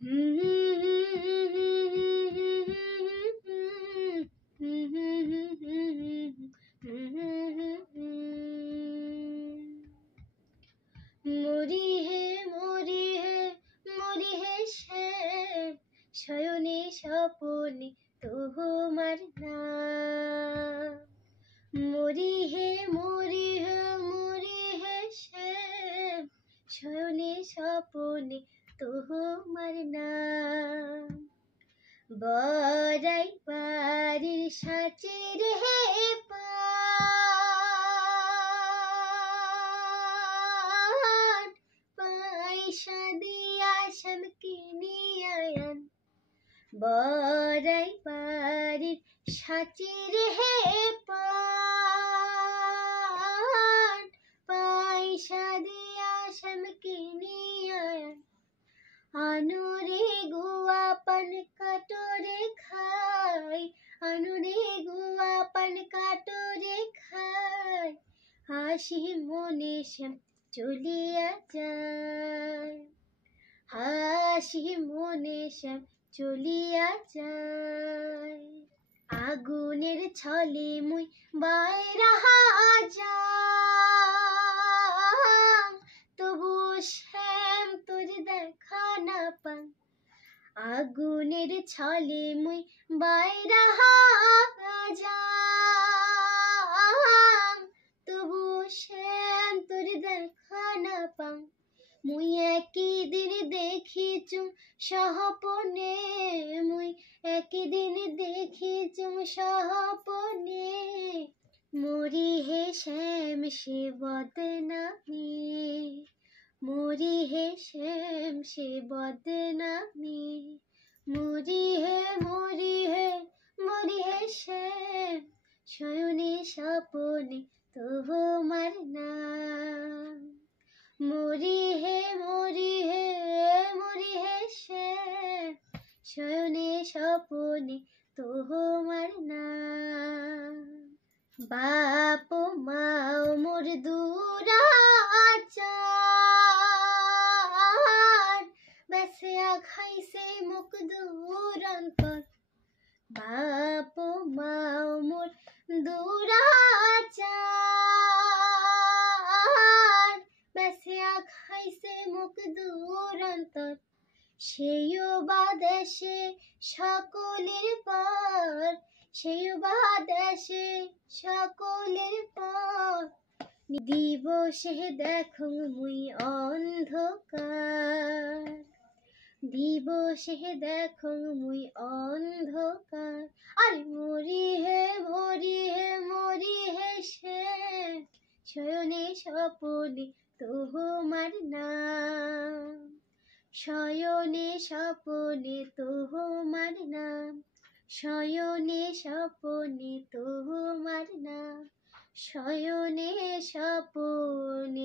মরি হে মরি হে মরি হে শ্যাম, শয়নে স্বপনে তোমার নাম। মরি হে মরি হে মরি হে শ্যাম, শয়নে স্বপনে তোমার নাম। বড়াই বাড়ির সাচির হে পান, পয়সা দিয়া শ্যাম কিনিয়ান। বড়াই বাড়ির সাচির হে পান, পয়সা দিয়া শ্যাম কিনিয়ান। আনুরে গুয়া পান কাটরে খাই, আনুরে গুয়া পান কাটরে খাই। হাসি মনে শ্যাম চলিয়া যায়, হাসি মনে শ্যাম চলিয়া যায়। আগুনের ছলে মুই বাইরা যাই, তবু শ্যাম তোর দেখা না পাই। আগুনের ছলে মুই বাইরা যাই, তবু শ্যাম তোর দেখা না পাই। মুই একদিন দেখিছু সহপনে, মুই একদিন দেখিছু সহপনে। মরি হে শ্যাম সে বদনামি, মরি হে শ্যাম সে বদনামি। মরি হে মরি হে মরি হে শ্যাম, শয়নে স্বপনে তোমার নাম। মরি হে মরি হে মরি হে শ্যাম, শয়নে স্বপনে তোমার নাম। বাপ মাও মোর দুরাচার, বেসিয়া খাইছে মুখ দুরন্তর। বাপ মাও মোর দুরাচার, বেসিয়া খাইছে মুখ দুরন্তর। সেও বাদেশে সকলের পর, সেও বাদেশে সকলের পর। দিবসে দেখো মুই অন্ধকার, দিবসে দেখো মুই অন্ধকার। আরে মরি হে মরি হে মরি হে শ্যাম, শয়নে স্বপনে তোমার নাম। শয়নে স্বপনে তোমার নাম, শয়নে স্বপনে তোমার নাম, শয়নে স্বপনে।